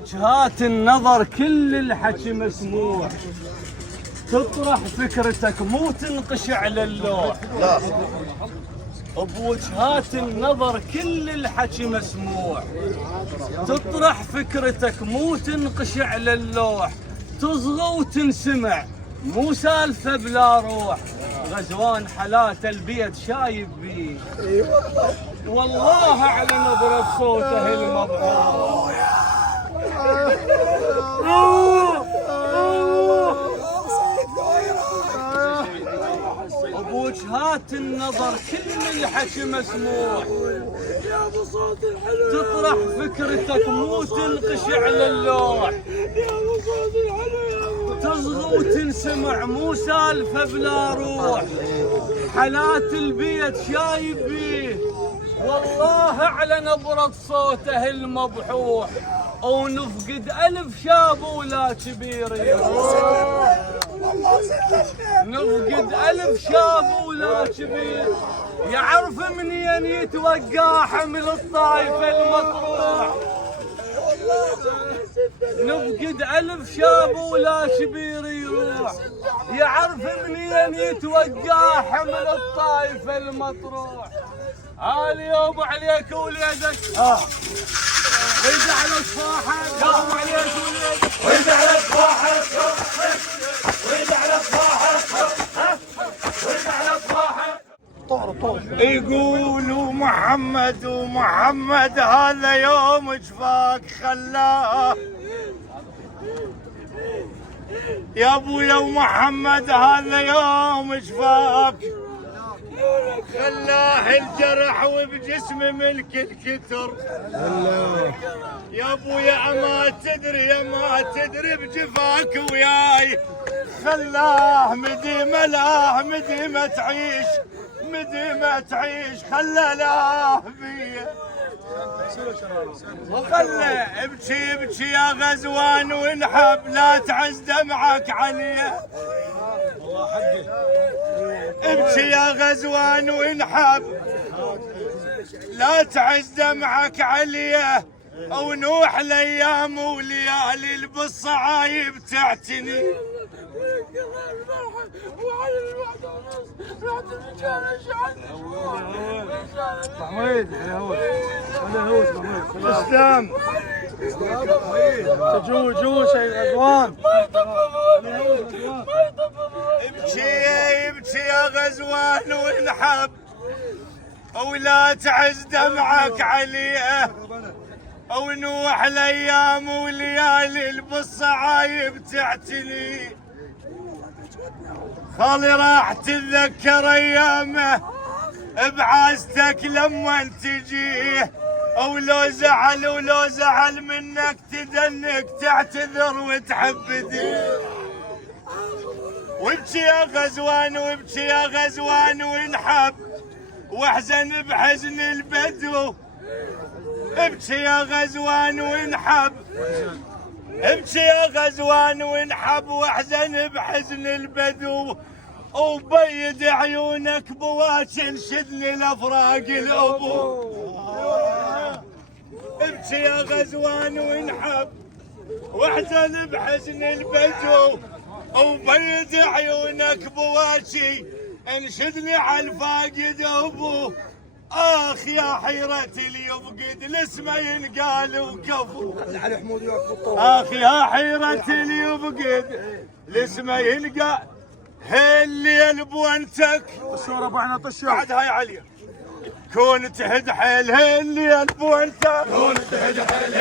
وجهات النظر كل الحكي مسموع، تطرح فكرتك مو تنقش على اللوح. بوجهات النظر كل الحكي مسموع، تطرح فكرتك مو تنقش على اللوح، تصغى وتنسمع مو سالفة بلا روح. غزوان حلاته البيت شايب بيه، والله على نبرة صوته المبحور. بوجهات النظر كل الحكي مسموع، تطرح فكرتك مو تنقش على اللوح، تصغى وتنسمع مو سالفة بلا روح. حالات البيت شايب بيه، والله على نبرة صوته المبحوح. ونفقد ألف شاب ولا كبير يروح، نفقد ألف شاب ولا كبير يعرف منين يتوقع حمل الطايفة المطروح. نفقد ألف شاب ولا كبير يروح يعرف منين يتوقع حمل الطايفة المطروح. اليوم عليك وليدك ويد على صفاحك، يوم عليك وليدك ويد على صفاحك، ويد على صفاحك، ويد على صفاحك. يقولوا محمد ومحمد هذا يوم جفاك خلاه يا ابويا، ومحمد هذا يوم جفاك خلاه الجرح وبجسم ملك الكتر. يا ابويا ما تدري بجفاك وياي خلاه مديمة لا مديمة تعيش مديمة تعيش خلاه بيه. وخلى ابكي يا غزوان وانحب لا تعز دمعك عليه. ابكي يا غزوان وانحب لا تعز دمعك عليه، ونوح الايام وليالي بالصعايب تعتني. اسلام جوش يا غزوان. ابكي يا غزوان وانحب ولا تعز دمعك عليه، ونوح الايام وليالي بالصعايب تعتني. خالي راح تتذكر ايامه بعازتك لما تجيه، ولو زعل منك تدنك تعتذر وتحبدي. وابكي يا غزوان وابكي يا غزوان وانحب واحزن بحزن البدو. ابكي يا غزوان وانحب ابكي يا غزوان وانحب واحزن بحزن البدو، وبيد عيونك بواكل شدني لافراق الابو. ابكي يا غزوان وانحب واحزن بحزن البدو، وبيد عيونك بواكي انشدني على الفاقد ابو. اخ يا حيرة اللي يفقد الاسم ينقال وكفو. اخ يا حيرة اللي يفقد الاسم ينقال. هالليل بوانتك الصورة بعنا طشة بعد هاي عليا كون تهد حيل. هالليل بوانتك كون تهد حيل